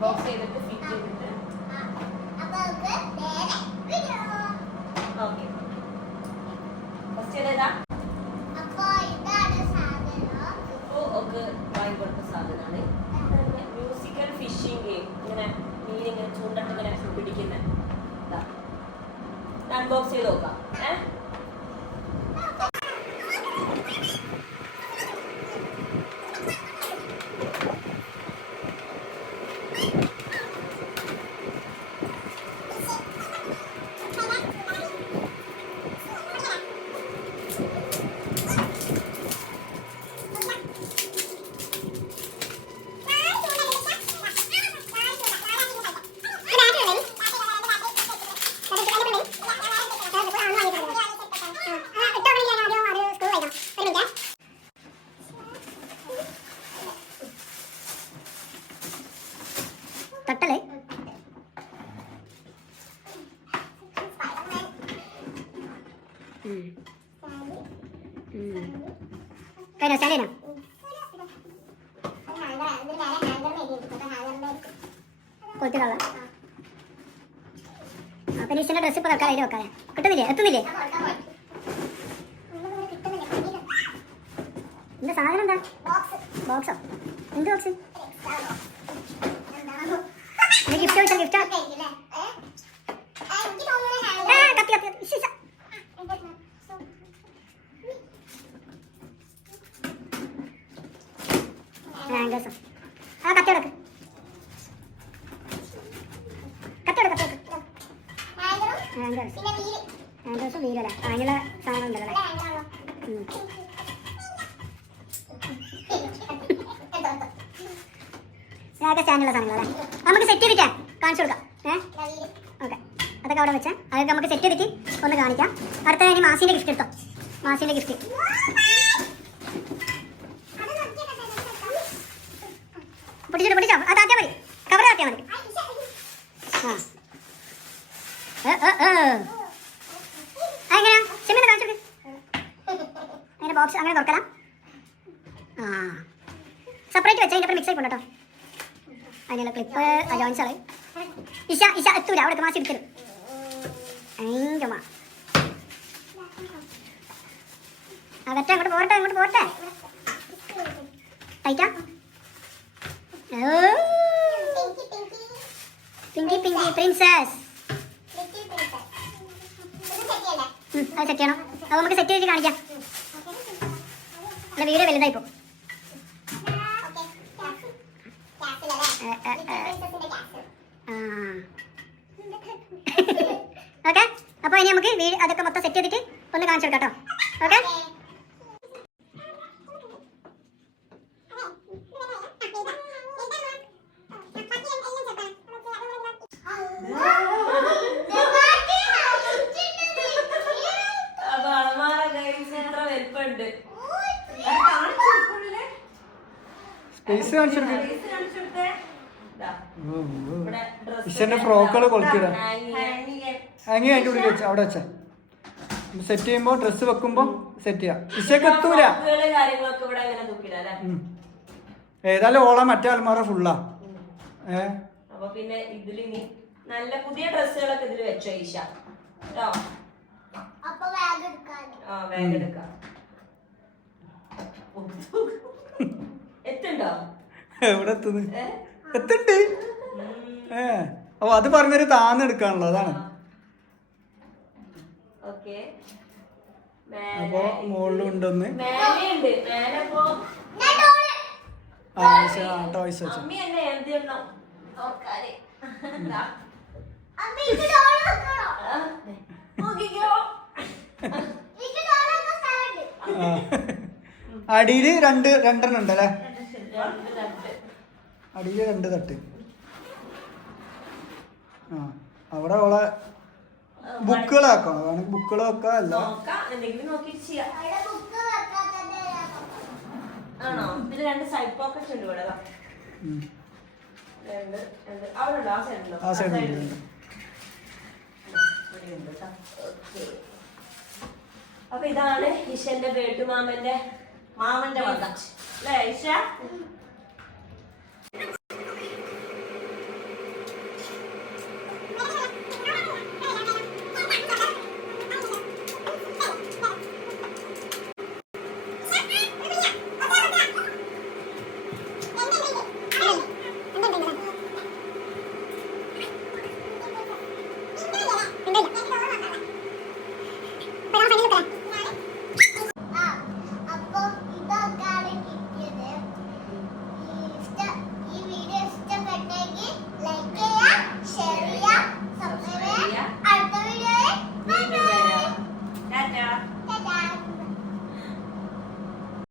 Unbox ചെയ്തിട്ട് fit ചെയ്തിട്ട് okay first ഏതാ ഒക്കെ വാങ്ങിക്കൊടുത്ത സാധനമാണ്. Musical fishing game. ഇങ്ങനെ മീനിങ്ങനെ ചൂണ്ടിട്ട് ഇങ്ങനെ പിടിക്കുന്ന അൺബോക്സ് ചെയ്ത് നോക്കാം. തട്ടല്ലേ കഴിഞ്ഞോ സ്റ്റാൻഡ് കൊത്തിട്ടുള്ള അപ്പൊ നിശ്ചന്റെ ഡ്രസ്സ് ഇപ്പൊ തൽക്കാലം അതിൽ വെക്കാതെ കിട്ടുന്നില്ലേ എത്തുന്നില്ലേ എന്താ സാധനം എന്താ ബോക്സോ എന്ത് ബോക്സ് ഗിഫ്റ്റ് വെച്ചാൽ ഗിഫ്റ്റ് കത്തി കത്തി ഹാങ്കേഴ്സോ ആ കത്തി എടുക്ക് കത്തി എടുക്ക് ഹാങ്കേഴ്സും വീലല്ലേ അതിനുള്ള സാധനം ഉണ്ടല്ലോ ഇതൊക്കെ സ്റ്റാൻഡുള്ള സാധനങ്ങളല്ലേ നമുക്ക് സെറ്റ് ചെയ്തിട്ടാ കാണിച്ചു കൊടുക്കാം. ഓക്കെ അതൊക്കെ അവിടെ വെച്ചാൽ അതൊക്കെ നമുക്ക് സെറ്റ് ചെയ്തിട്ട് ഒന്ന് കാണിക്കാം. അടുത്ത ഇനി മാസിൻ്റെ ഗിഫ്റ്റ് എടുത്തോ. മാസിൻ്റെ ഗിഫ്റ്റ് പൊട്ടിച്ചോ പൊട്ടിച്ചോ അത് ആക്കിയാൽ മതി കവർ ആക്കിയാൽ മതി. എങ്ങനെയാ ചെമ്മീനെ കാണിച്ചു അങ്ങനെ ബോക്സ് അങ്ങനെ തുറക്കണം. സെപ്പറേറ്റ് വെച്ചാൽ അതിൻ്റെ മിക്സ് ആയി പോകണം കേട്ടോ. അതിനുള്ള ക്ലിപ്പ് ജോയിൻസാള് ഇഷ ഇഷ എത്തൂല അവിടെ മാസി എടുത്തരും അയ്യമ്മ അകറ്റ അങ്ങോട്ട് പോരട്ടെ അങ്ങോട്ട് പോരട്ടെ ടൈറ്റാ പിങ്കി പിങ്കി പ്രിൻസസ് അത് സെറ്റ് ചെയ്യണം. അത് നമുക്ക് സെറ്റ് ചെയ്തിട്ട് കാണിക്കാം. അല്ല വീഡിയോ വലുതായിപ്പോ ഓക്കെ അപ്പോൾ ഇനി നമുക്ക് അതൊക്കെ മൊത്തം സെറ്റ് ചെയ്തിട്ട് ഒന്ന് കാണിച്ചു കൊടുക്കാം കേട്ടോ. ഓക്കെ സ്പേസ് കാണിച്ചെടുക്കേ ഇഷന്റെ ഫ്രോക്കുകൾ കൊളുത്തിട ഹാങ്ങി അതിൻ്റെ ഉള്ളിൽ വെച്ച അവിടെ വെച്ചാ സെറ്റ് ചെയ്യുമ്പോ ഡ്രസ്സ് വെക്കുമ്പോ സെറ്റ് ചെയ്യാം. ഇഷക്ക് എത്തൂല ഏതായാലും ഓളെ മറ്റേ അൽമാറ ഫുള്ളാ. അപ്പൊ പിന്നെ ഇതില് നല്ല പുതിയ ഡ്രസ്സുകളൊക്കെ ഇതില് വെച്ചോ ഈശ കേട്ടോ. ബാഗ് എടുക്കാം. എത്തുണ്ടോ എവിടെ എത്തുന്നു എത്തുണ്ട്. ഓ അത് പറഞ്ഞൊരു താന്ന് എടുക്കാനുള്ളൂ അതാണ്. അപ്പൊ മുകളിൽ ഉണ്ടൊന്ന് ടോയ്സ് വെച്ചു. അടിയില് രണ്ടെണ്ണം ഉണ്ടല്ലേ. അടിയില് 2 തട്ട്. അവിടെ അവളെ ബുക്കുകളാക്കണം. വേണമെങ്കിൽ ബുക്കുകൾ വെക്കാം. അല്ല ആണോ ഇതില് 2 സൈഡ് പോക്കറ്റ് ഉണ്ട് ഇവിടെ. ആ സൈഡിൽ അപ്പൊ ഇതാണ് ഇഷന്റെ ബേട്ടു മാമന്റെ വക അല്ലേ ഇഷ?